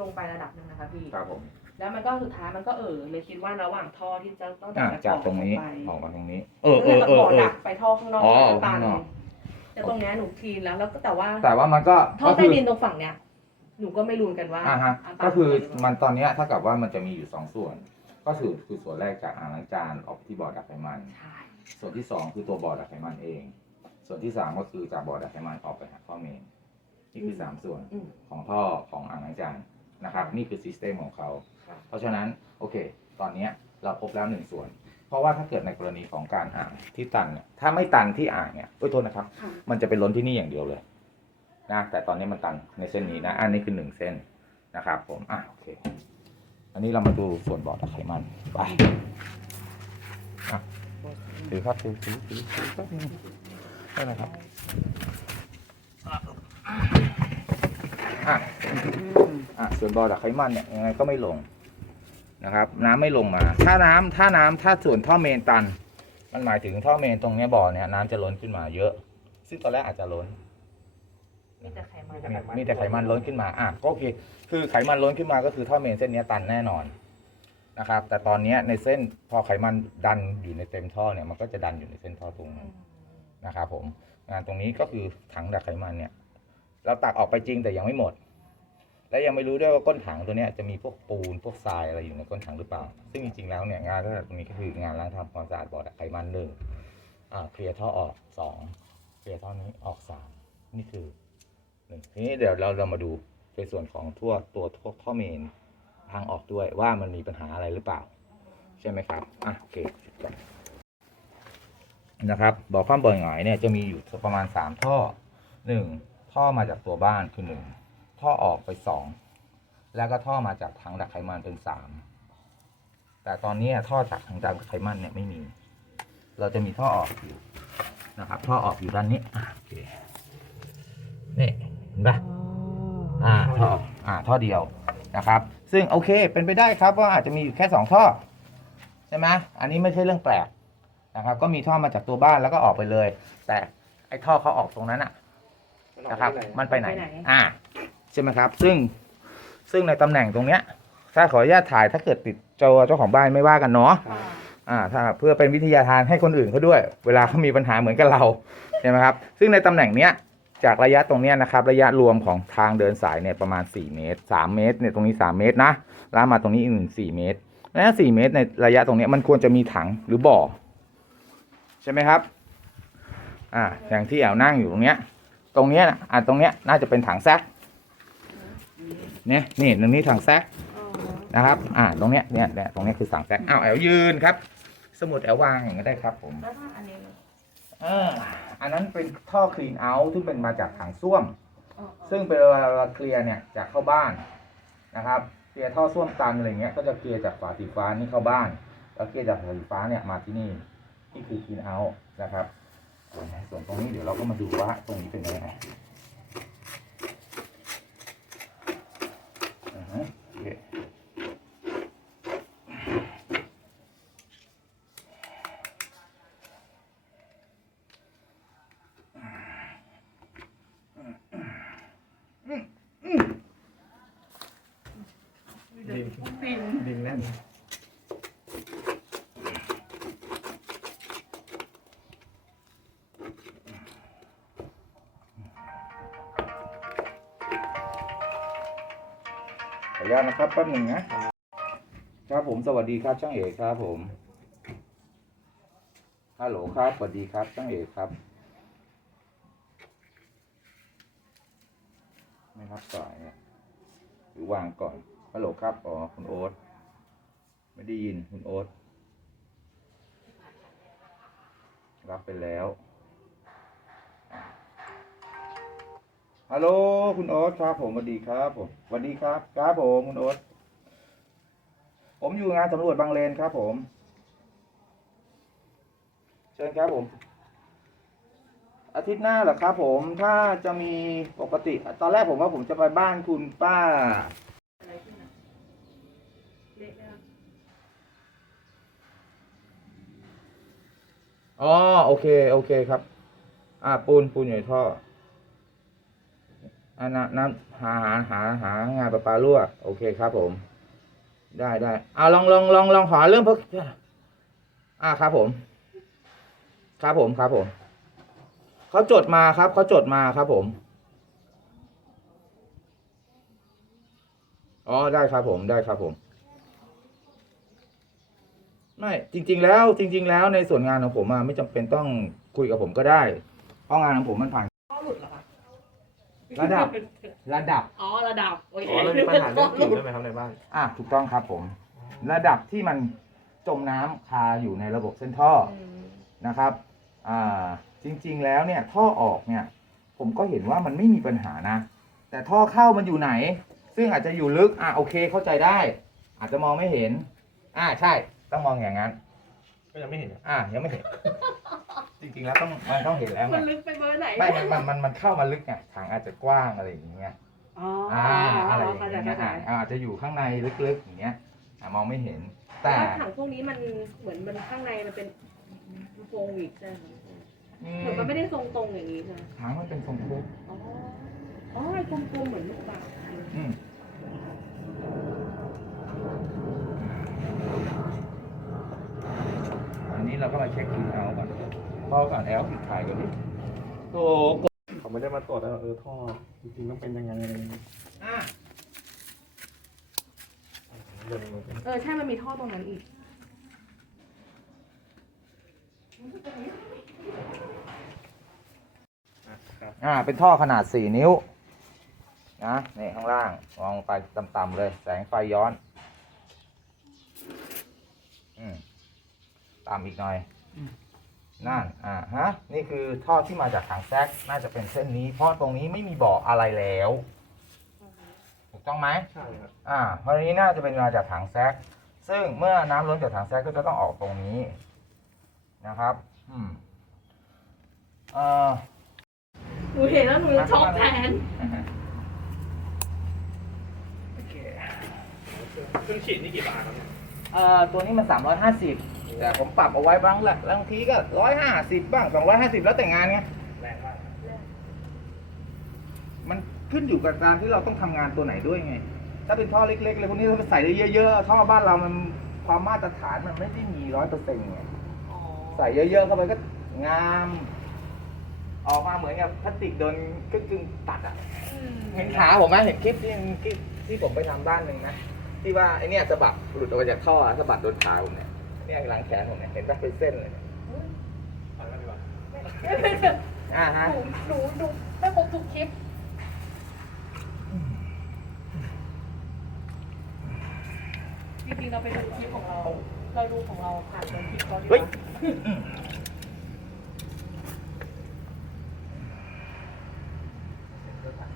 ลงไประดับหนึ่งนะคะพี่ ครับผมแล้วมันก็สุดท้ายมันก็เออเลยคิดว่าระหว่างท่อที่จะต้องอ่าดัจากตรงนี้ไปออกมาตรงนี้ เอเอออเออเอเอออเออดักไปท่อข้างนอกอ๋อตัข้างนอก แต่ตรงเนี้ยหนูคลีนแล้วแล้วก็แต่ว่าแต่ว่ามันก็ท่อก็ใต้คือดินตรงฝั่งเนี้ยหนูก็ไม่รู้เหมือนกันว่าอ่าฮะาก็คือตามมันตอนเนี้ยถ้ากับว่ามันจะมีอยู่สองส่วน ก็คือคือส่วนแรกจากอ่างล้างจานออกไปที่บ่อดักไขมัน ใช่ส่วนที่สองคือตัวบ่อดักไขมันเอง ส่วนที่สามก็คือจากบ่อดักไขมันออกไปหาท่อเมนนี่คือสามส่วนอืมของท่อของอ่างล้างจาน นะครับ นี่คือซิสเต็มของเขาค่ะเพราะฉะนั้นโอเค ตอนเนี้ยเราพบแล้วหนึ่งส่วน เพราะว่าถ้าเกิดในกรณีของการอ่างที่ตันเนี่ยถ้าไม่ตันที่อ่างเนี่ยโอ้ยโทษนะครับค่ะมันจะเป็นล้นที่นี่อย่างเดียวเลยนะแต่ตอนนี้มันตันในเส้นนี้นะ อันนี้คือหนึ่งเส้นนะครับ ผมอะโอเค อันนี้เรามาดูส่วนบอร์ดตะไขมันไปอะถือครับถือถือถือถือแป๊บนึงได้นะครับอะ อะส่วนบอร์ดตะไขมันเนี่ยยังไงก็ไม่ลงนะครับ น้ำไม่ลงมา ถ้าน้ำถ้าน้ำถ้าส่วนท่อเมนตัน มันหมายถึงท่อเมนตรงเนี้ยบ่อเนี่ยน้ำจะล้นขึ้นมาเยอะ ซึ่งตอนแรกอาจจะล้นมีแต่ไขมันมีมีแต่ไขมันล้นขึ้นมาอะก็โอเค คือไขมันล้นขึ้นมาก็คือท่อเมนเส้นเนี้ยตันแน่นอนนะครับ แต่ตอนเนี้ยในเส้นพอไขมันดันอยู่ในเต็มท่อเนี่ยมันก็จะดันอยู่ในเส้นท่อตรงอืนั้นมนะครับผมงานตรงนี้ก็คือถังดักไขมันเนี่ย เราตักออกไปจริงแต่ยังไม่หมด และยังไม่รู้ด้วยว่าก้นถังตัวนี้จะมีพวกปูนพวกทรายอะไรอยู่ในก้นถังหรือเปล่า ซึ่งจริงๆแล้วเนี่ยงานตรงนี้ก็คืองานล้างทำความสะอาดบ่อดักไขมันหนึ่งอ่าเคลียร์ท่อออกสองเคลียร์ท่อนี้ออกสามนี่คือหนึ่งทีนี้เดี๋ยวเราเรามาดูในส่วนของทั่วตัวทั่วท่อเมนทางออกด้วยว่ามันมีปัญหาอะไรหรือเปล่า ใช่ไหมครับอะโอเคนนะครับบ่อความบ่อหงายเนี่ยจะมีอยู่ประมาณสามท่อหนึ่งท่อมาจากตัวบ้านคือหนึ่ง ท่อออกไปสองแล้วก็ท่อมาจากทางดักไขมันเป็นสามแต่ตอนนี้ท่อจากทางดักไขมันเนี่ยไม่มี เราจะมีท่อออกอยู่นะครับ ท่อออกอยู่ด้านนี้อะโอเคนี่เห็นปะอ่าท่ออ่าท่อเดียวนะครับ ซึ่งโอเคเป็นไปได้ครับว่าอาจจะมีอยู่แค่สองท่อใช่ไหมอันนี้ไม่ใช่เรื่องแปลกนะครับ ก็มีท่อมาจากตัวบ้านแล้วก็ออกไปเลย แต่ไอ้ท่อเขาออกตรงนั้นอะนะครับ มันไปไหน อ่า ใช่ไหมครับ ซึ่งซึ่งในตำแหน่งตรงเนี้ย ถ้าขออนุญาตถ่ายถ้าเกิดติดเจ้าเจ้าของบ้านไม่ว่ากันเนาะอ่าถ้าเพื่อเป็นวิทยาทานให้คนอื่นเขาด้วย เวลาเขามีปัญหาเหมือนกับเราใช่ไหมครับ ซึ่งในตำแหน่งเนี้ยจากระยะตรงเนี้ยนะครับ ระยะรวมของทางเดินสายเนี่ยประมาณ 4 เมตร 3 เมตรเนี่ยตรงนี้ 3 เมตรนะล้วมาตรงนี้อีกหนึ่งสี่เมตรและ4เมตรในระยะตรงเนี้ยมันควรจะมีถังหรือบ่อ ใช่ไหมครับอ่าอย่างที่แอลนั่งอยู่ตรงเนี้ย ตรงเนี้ยนะอ่าตรงเนี้ยน่าจะเป็นถังแซก เนี่ยนี่ตรงนี้ถังแซกอ๋อนะครับ อ่า ตรงเนี้ยเนี่ยเนี่ยตรงเนี้ยคือสั่งแซกอ้าวแอลยืนครับ สมุดแอลวางอย่างนี้ได้ครับผมแล้วถ้าอันนี้เอออันนั้นเป็นท่อคลีนเอาท์ซึ่งเป็นมาจากถังส้วมอ๋อซึ่งเป็นเวลาเราเคลียร์เนี่ยจากเข้าบ้านนะครับเคลียร์ท่อส้วมตันอะไรเงี้ยก็จะเคลียร์จากฝาสีฟ้านี่เข้าบ้าน แล้วเคลียร์จากฝาสีฟ้าเนี่ยมาที่นี่นี่คือคลีนเอาท์นะครับส่วนตรงนี้เดี๋ยวเราก็มาดูว่าตรงนี้เป็นยังไงอ่าฮะโอเค ฟิน ดิ นแน่นขออนุญาตนะครับแป๊บหนึ่งนะครับผมสวัสดีครับช่างเอกครับผมฮัลโหลครับสวัสดีครับช่างเอกครับไม่รับสายอะหรือวางก่อนฮัลโหลครับอ๋อคุณโอ๊ต ไม่ได้ยินคุณโอ๊ตรับไปแล้วฮัลโหลคุณโอ๊ตครับผมสวัสดีครับผมสวัสดีครับครับผมคุณโอ๊ตผมอยู่งานสำรวจบางเลนครับ ผม เชิญครับผม อาทิตย์หน้าเหรอครับ ผมถ้าจะมีปกติ ตอนแรกผมว่าผมจะไปบ้านคุณป้า อะไรขึ้นนะเละเลยอะ อ๋อโอเคโอเคครับ อ่าปูนปูนอยู่ในท่ออ่าน้ำน้ำหาหาหาหางานประปารั่วโอเคครับผม ได้ได้เอาลองลองลองลองหาเรื่องพวกอ่าครับผม ครับผมครับผมเขาจดมาครับเขาจดมาครับผมอ๋อได้ครับผมได้ครับผม ไม่จริง ๆ แล้วจริง ๆ แล้วในส่วนงานของผมอะไม่จำเป็นต้องคุยกับผมก็ได้ เพราะงานของผมมันผ่าน ข้อหลุดเหรอคะระดับ ระดับ อ๋อระดับโอเคอ๋อแล้วมีปัญหาเรื่องกลิ่นด้วยไหมครับในบ้าน อะถูกต้องครับผม ระดับที่มันจมน้ำคาอยู่ในระบบเส้นท่ออืมนะครับอ่าจริงๆแล้วเนี่ยท่อออกเนี่ยผมก็เห็นว่ามันไม่มีปัญหานะ แต่ท่อเข้ามันอยู่ไหน ซึ่งอาจจะอยู่ลึกอะโอเคเข้าใจได้ อาจจะมองไม่เห็น อ่าใช่ ต้องมองอย่างนั้น ก็ยังไม่เห็นอะยังไม่เห็น จริงๆแล้วต้องมันต้องเห็นแล้วไงมันลึกไปเบอร์ไหนไม่มันมันมันมันเข้ามาลึกไงถังอาจจะกว้างอะไรอย่างเงี้ยอ๋ออ่าอะไรอย่างเข้าใจเงี้เข้ายใจอะอาจจะอยู่ข้างในลึกๆอย่างเงี้ยอะมองไม่เห็น แต่แต่ว่าถังพวกนี้มันเหมือนมันข้างในมันเป็นโฟวิกใช่ไหมอืเหมือนมันไม่ได้ทรงตรงอย่างนี้ใช่ไหมถังมันเป็นทรงโค้งอ๋ออ๋อไอ้กลมๆเหมือนลูกบาศก์อืมอันนี้ เราก็มาเช็คคิวเอาก่อนพอก่อนแอลผิดถ่ายก่อนดิโอ้เขาไม่ได้มาตรวจว่าเออท่อจริงๆต้องเป็นยังไงอะไรอย่างเงี้ยอะเรื่องมันเป็นเออ ใช่มันมีท่อตรงนั้นอีก อะครับอ่า เป็นท่อขนาดสี่นิ้ว นะ นี่ ข้างล่างมองไปต่ำๆเลย แสงไฟย้อน อืม ต่ำอีกหน่อยนั่นอ่าฮะนี่คือท่อที่มาจากถังแซกน่าจะเป็นเส้นนี้ เพราะตรงนี้ไม่มีบ่ออะไรแล้วถูกต้องไหมใช่ครับอ่าเพราะอันนี้น่าจะเป็นมาจากถังแซกซึ่งเมื่อน้ำล้นจากถังแซกก็จะต้องออกตรงนี้นะครับ อืมเอ่อหนูเห็นแล้วหนูช็อกแทนโอเคเครื่องฉีดนี่กี่บาทครับเนี่ยเอ่อตัวนี้มันสามร้อยห้าสิบ แต่ผมปรับเอาไว้บ้างแหละแล้วบางทีก็ร้อยห้าสิบบ้างสองร้อยห้าสิบแล้วแต่งานไงแรงมากมันขึ้นอยู่กับการที่เราต้องทำงานตัวไหนด้วยไง ถ้าเป็นท่อเล็กๆเลยพวกนี้เราใส่ได้เยอะๆท่อบ้านเรามันความมาตรฐานมันไม่ได้มีร้อยเปอร์เซ็นต์ไงอ๋อใส่เยอะๆเข้าไปก็งาม ออกมาเหมือนกับพลาสติกโดนกึ่งๆตัดอะอืมเห็นขาผมไหมเห็นคลิปที่ที่ที่ผมไปทำบ้านหนึ่งนะที่ว่าไอเนี่ยสะบัดหลุดออกมาจากท่อสะบัดโดนขาผมเนี่ย เนี่ยหลังแขนผมเนี่ยเห็นปะเป็นเส้นเลยเนี่ยฟังกันดีกว่าอ่าฮะหนูหนูดูไม่ครบทุกคลิปจริงๆเราไปดูคลิปของเรา เราดูของเราผ่านคลิปเขาดีกเฮ้ยว่า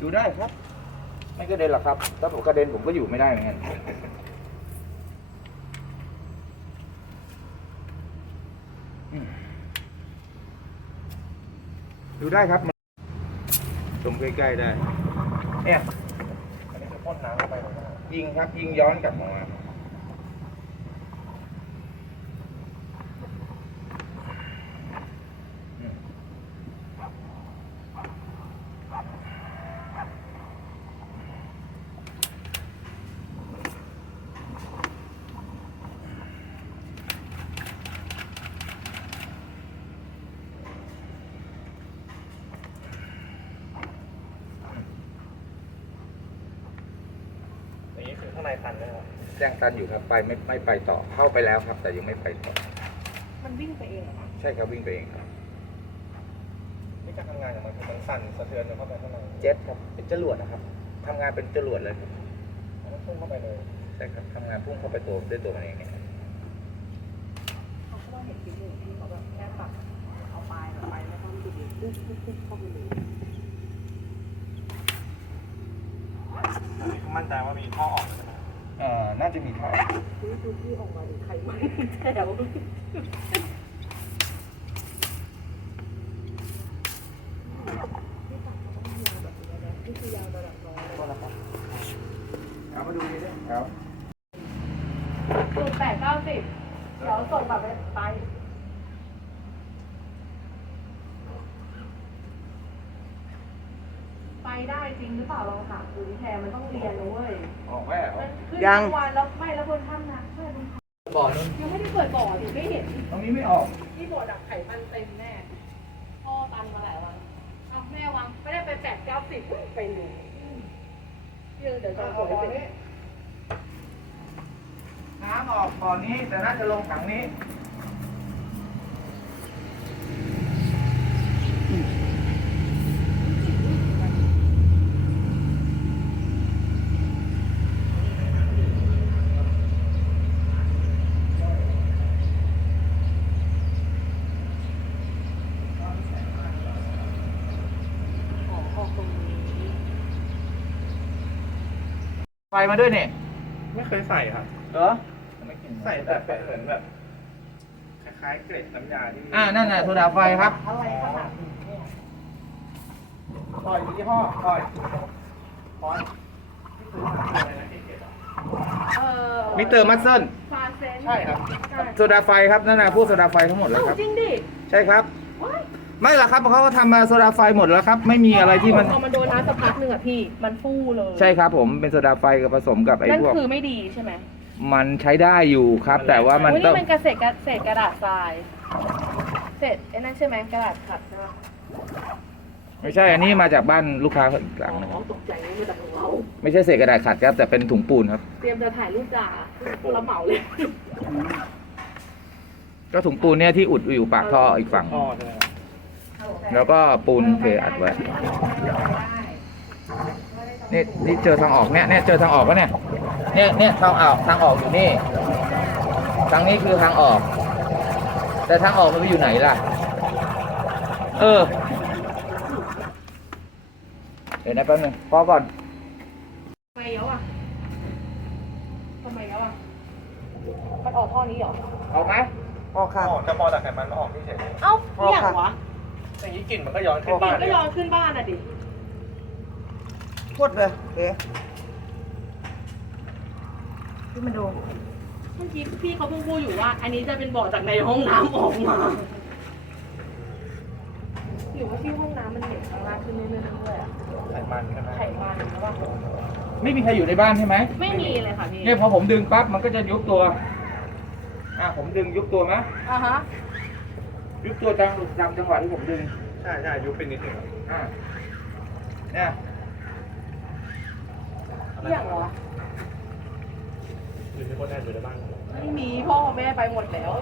ดู ได้ครับ ไม่กระเด็นหรอกครับ ถ้าผมกระเด็นผมก็อยู่ไม่ได้เหมือนกันอืมดูได้ครับมันชมใกล้ๆได้ เนี่ยอันนี้คือพ่นน้ำเข้าไปหมดแล้วยิงครับ ยิงย้อนกลับมาอืมอย่างนี้คือข้างในตันเล ยครับยังตันอยู่ครับไปไม่ไม่ไปต่อเข้าไปแล้วครับ แต่ยังไม่ไปต่อ มันวิ่งไปเองเหรอคะใช่ครับวิ่งไปเองครับนี่การทำงานของมันคือมันสั่นสะเทือนเข้าไปข้างในเจ็ตครับเป็นจรวดนะครับทำงานเป็นจรวดเลยครับมันพุ่งเข้าไปเลยใช่ครับทำงานพุ่งเข้าไปตัวด้วยตัวมันเองเนี่ยเขาก็ต้องเห็นคลิปหนึ่งที่เขาแบบแค่ปรับเอาปลายแบบไปแล้วก็มันจะดีปุ๊บปุ๊บปุ๊บเข้าไปเลยอันนี้คือมั่นใจว่ามีท่อออกใช่ไหมเอ่อ น่าจะมีไข่ดูพี่ออกมาดูไข่ไหมแถวเอามาดูดิเนี่ยเอาสูตรแปดเก้าสิบเดี๋ยวส่งแบบไปไปได้จริงหรือเปล่าลองถามคุณแทนมันต้องเรียนนะเว้ย ขึ้นยังทุกวันแล้วไม่แล้วบนถ้ำนะไม่บนถ้บ่อนู้นำยังไม่ได้เปิดบ่อดิไม่เห็นตรงนี้ไม่ออก ที่บ่อดักไขมันเต็มแน่พ่อตันมาหลายวันเอาแม่วางไม่ได้ไปแปดเก้าสิบไปดูเดี๋ยวเดี๋ยวจะเอาส่งบ่อไปนี้น้ำออกบ่อนี้แต่น่าจะลงถังนี้ อ๋อออกตรงนี้ ไฟมาด้วยเนี่ยไม่เคยใส่ครับ เหรอใส่แต่เป็นเหมือนแบบคล้ายๆเกล็ดน้ำยาที่อ่านั่นน่ะโซดาไฟครับอะไรขนาดนี้เนี่ยปล่อยยี่ห้อปล่อยปล่อยที่ซื้อมาอะไรนะเกล็ดๆอะเออมิเตอร์มัสเซิลฟาเซนใช่ครับใช่โซดาไฟครับนั่นน่ะพวกโซดาไฟทั้งหมดเลยเอ้าครับ จริงดิ ใช่ครับว้าย ไม่หรอกครับเขาก็ทำมาโซดาไฟหมดแล้วครับ ไม่มีอะไรที่มัน พอมันโดนน้ำสักพักหนึ่งอะพี่มันฟู่เลยใช่ครับผมเป็นโซดาไฟกับผสมกับไอ้นั่นพวก คือไม่ดีใช่ไหมมันใช้ได้อยู่ครับ แต่ว่ามันโอ้ยต้นี่องเป็นกระเศษกระเศษกระดาษทรายเศษไอ้นั่นใช่ไหมกระดาษขัดใช่ไหมไม่ใช่ อันนี้มาจากบ้านลูกค้าอีกหลังหนึงอ๋อตกใจนี่มาจากของเราไม่ใช่เศษกระดาษขัดครับ แต่เป็นถุงปูนครับ เตรียมจะถ่ายรูปด่ารับเหมาเลยก็ถุงปูนเนี่ยที่อุดอยู่ปากท่ออีกฝั่งอ๋อใช่ไหมครับ แล้วก็ปูนเทอัดไว้นี่นี่เจอทางออกเนี่ยเนี่ยเจอทางออกปะเนี่ยเนี่ยเนี่ยทางออกทางออกอยู่นี่ทางนี้คือทางออก แต่ทางออกมันไปอยู่ไหนล่ะ เออเดี๋ยวนะแป๊บนึงพอก่อนทำไมเยอะอะทำไมเยอะอะมันออกท่อนี้เหรอเอาไหมออกค่ะอ๋อจะพอแต่ไขมันออกเฉยเอ้านี่อย่างวะๆ อย่างนี้กลิ่นมันก็ย้อนขึ้นกลิ่บ้านนก็ย้อนขึ้นบ้านอะดิพูดเลยเดี๋ยวที่มาดูเมื่อกี้พี่เขาเพิ่งพูดอยู่ว่า อันนี้จะเป็นบ่อจากในห้องน้ำออกมาหรือว่าที่ห้องน้ำมันเหม็นข้างล่างขึ้นเรื่อยๆด้วยอะไขมันใช่ไหมไขมันหรือว่าไม่มีใครอยู่ในบ้านใช่ไหมไม่มีเลยค่ะพี่เนี่ยพอผมดึงปั๊บมันก็จะยุบตัว อะผมดึงยุบตัวไหมอ่าฮะ ยุบตัวจังจังจังหวะที่ผมดึง ใช่ใช่ยุบเป็นนิดหนึงครับอะเนี่ยนี่อย่างวะอยู่ในคนแอนอยู่ในบ้านไม่มีพ่อกับแม่ไปหมดแล้ว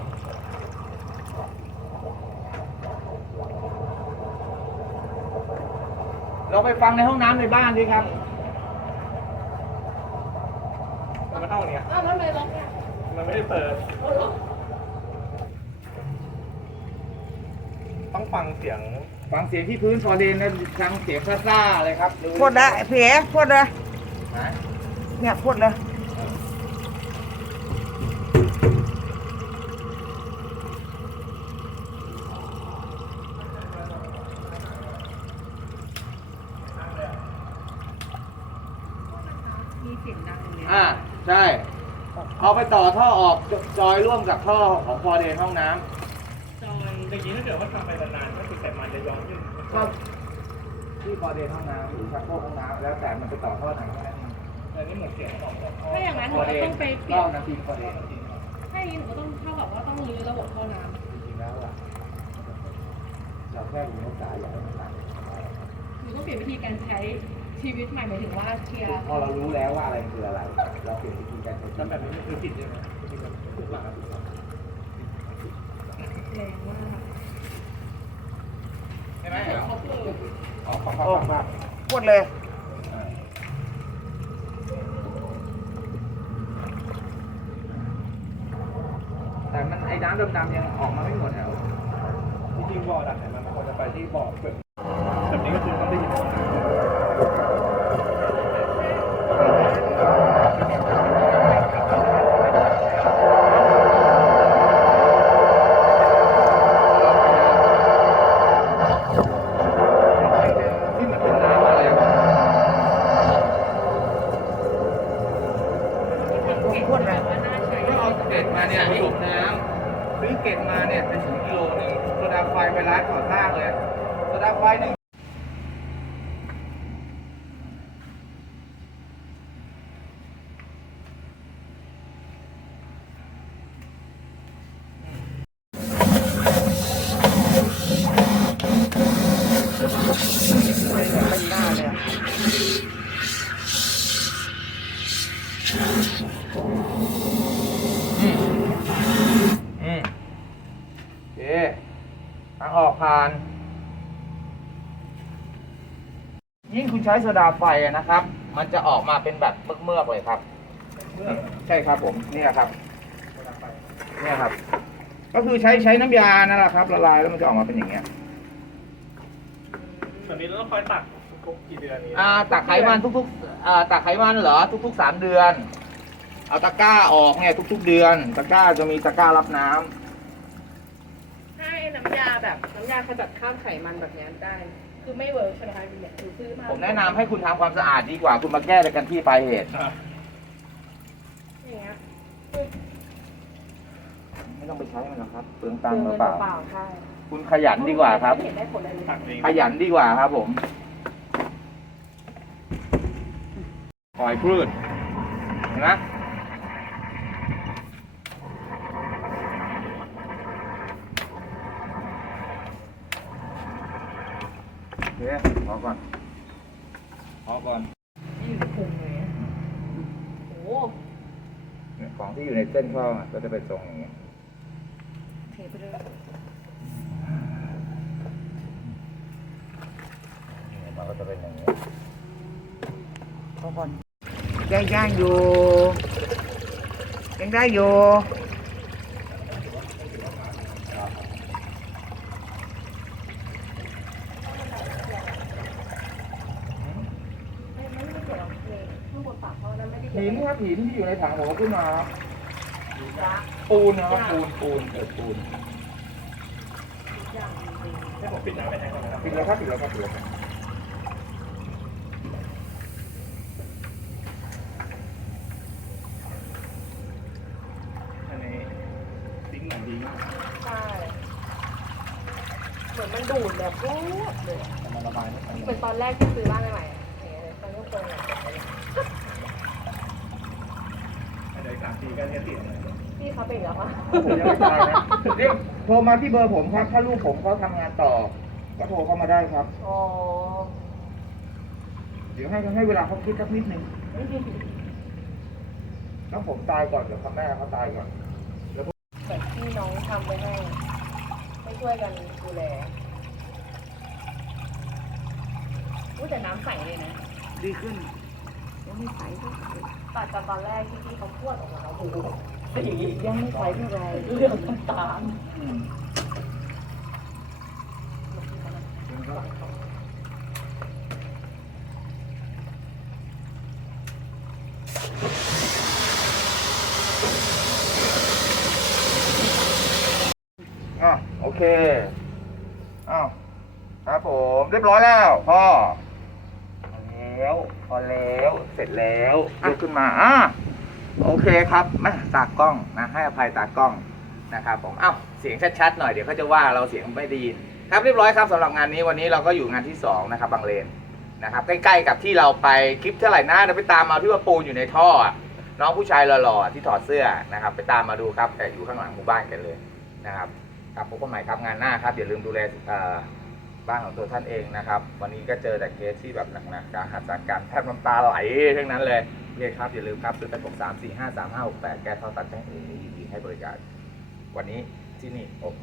เราไปฟังในห้องน้ำในบ้านดิครับ มันก็เท่านี้อ้าวแล้วทำไมล็อกเนี่ยมันไม่ได้เปิด เอาล็อก ต้องฟังเสียงฟังเสียงที่พื้นฟอร์เรนนะฟังเสียงซ่าๆเลยครับพูดเลยเพียพูดเลยนะเนี่ยพูดเลยมีเสียงดังอย่างเงี้ยอ่าใช่ เอาไปต่อท่อออกจอยร่วมกับท่อของฟอร์เรนห้องน้จ อยอย่างนี้ถ้าเกิดว่าทำไปนานๆก็คือไขมันจะย้อนขึ้นำก็ที่ฟอร์เรนห้องน้ำหรือชักโครกห้องน้ำแล้วแต่มันไปต่อท่อไหนแค่นั้นเองอันนี้เหมือนเสียงของถ้าอย่างนั้นหนูฟอร์ก็เรนต้องไปเปลี่ก็ยนนาทีฟอร์เรนถ้าอย่างนี้หนูก็ต้องเท่ากับว่าต้องรื้อระบบท่อน้จริงๆแล้วอะเราแค่รู้รักษาอย่างนั้นำหนูต้องเปลี่ยนวิธีการใช้ชีวิตใหม่หมายถึงว่าเคลียร์พอเรารู้แล้วว่าอะไรคืออะไร เราเปลี่ยนวิธีการใช้ชีแล้ววิตแบบนี้มันคือผิดใช่ไหมคือมันถูกหลักถูกหลักแรงมาก ใช่ไหม เดี๋ยวเขาเปิด ข อขอขอออกมาพูดเลยแต่มันไอ้น้ำดำๆยังออกมาไม่หมดแล้วจริงๆบ่อดักไขมันมันควรจะไปที่บ่อเกิดแบบนี้ก็คือต้องได้ยิน พ่นเลย ว่าน่าใช้ ก็เอาเกล็ดมาเนี่ยสูบน้ำซื้อเกล็ดมาเนี่ยเป็นถึงกิโลหนึงโซดาไฟไป มากเลยแสดาไฟหนึ่ง ใช้โซดาไฟอะนะครับ มันจะออกมาเป็นแบบเมือกๆเลยครับ ใช่ครับผมเนี่ยครับเนี่ยครับ ก็คือใช้ใช้น้ำยานั่นแหละครับ ละลายแล้วมันจะออกมาเป็นอย่างเงี้ยแบบนี้เราต้องคอยตักทุกๆกี่เดือนนี้อ่าตักไขมันทุกๆอ่าตักไขมันเหรอทุกๆสามเดือน เอาตะกร้าออกเนี่ยทุก ๆ เดือน ตะกร้าจะมีตะกร้ารับน้ำให้น้ำยาแบบน้ำยาขจัดคราบไขมันแบบนี้ได้ คือไม่เวิร์กใช่ไหมคะเนี่ยคือซื้อมาผมแนะนำให้คุณทำความสะอาดดีกว่า คุณมาแก้กันที่ปลายเหตุ อย่างเงี้ยไม่ต้องไปใช้มันหรอกครับเปลืองตังเงิค์นเปล่าเปล่า ๆใช่ๆคุณขยันดีกว่าครับ ไม่เห็นได้ผลอะไรเลยตักเองขยันดีกว่าครับผมปล่อยพืชเห็นไหมโอเคพอ ก่อนพอก่อนที่อยู่ในพุงเลยอะโอ้โหเนี่ยของที่อยู่ในเส้นข้ออะก็จะเป็นทรงอย่างเงี้ยเทไปเลยเนี่ยมันก็จะเป็นอย่างเงี้ยพอก่อนย่างย่างอยู่ยังได้อยู่ ไม่ไม่ไม่เกี่ยวกับเพลงข้างบนปากเขานั้นไม่ได้เกี่ หิยวนกับครับหินที่อยู่ในถังผมเอาขึ้นมาครับรักปูนนะครับปูนปูนเกิดปูนอย่างจริงให้ผมปิดน้ำไปแทนก่อนนะครับปิดแล้วครับปิดแล้วครับปิดแล้วครับอันนี้ทิ้งหนังทิ้งๆใช่เหมือนมันดูดแบบรูดเลยอะเอามาระบายนิดนึงเหมือนตอนแรกที่ซื้อบ้านใหม่ๆอะอย่างเงี้ยตอนนี้คงแบบอันนี้ามทีก็เนี่ยติดเลยพี่เขาเป็นอีกแล้วปะผมยังไม่ตายนะเรียกโทรมาที่เบอร์ผมครับ ถ้าลูกผมเขาทำงานต่อ ก็โทรเข้ามาได้ครับ อ๋อเดี๋ยวให้ให้เวลาเขาคิดสักนิดนึงแล้วผมตายก่อนเดี๋ยวพ่อแม่เขาตายก่อนเหมือนพี่น้องทำไว้ให้ให้ช่วยกันดูแลอุ้ยแต่น้ำใสเลยนะ ดีขึ้นยัง ไม่ใสก็ใสตัดจากตอนแรกที่พี่เขาพวดออกมาโอ้โหสียังไม่ใสเท่าไรเรื่องต่างอะโอเคอ้าวครับผม เรียบร้อยแล้วพ่อพอแล้วพอแล้วเส ร็จแล้วยกขึ้นมาอะโอเคครับแม่ตากล้องนะให้อภัยตากล้องนะครับผมอ้าวเสียงชัดๆหน่อยเดี๋ยวเขาจะว่าเราเสียงไม่ดีครับเรียบร้อยครับสำหรับงานนี้วันนี้เราก็อยู่งานที่สองนะครับบางเลนนะครับใกล้ๆกับที่เราไปคลิปเท่าไหร่นะเดี๋ยวไปตามมาที่ว่าปูนอยู่ในท่ออะน้องผู้ชายหล่อๆที่ถอดเสื้อนะครับ ไปตามมาดูครับแต่อยู่ข้างหลังหมู่บ้านกันเลยนะครับครับพบกันใหม่ครับงานหน้าครับอย่าลืมดูแลเอ่อ บ้านของตัวท่านเองนะครับ วันนี้ก็เจอแต่เคสที่แบบหนักๆการหัดจากการแทบน้ำตาไหลทั้งนั้นเลยโอเคครับอย่าลืมครับศูนย์แปดหกสามสี่ห้าสามห้าหกแปดแก้ท่อตัดแจ้งเองยินดีให้บริการ วันนี้ที่นี่โอ้โห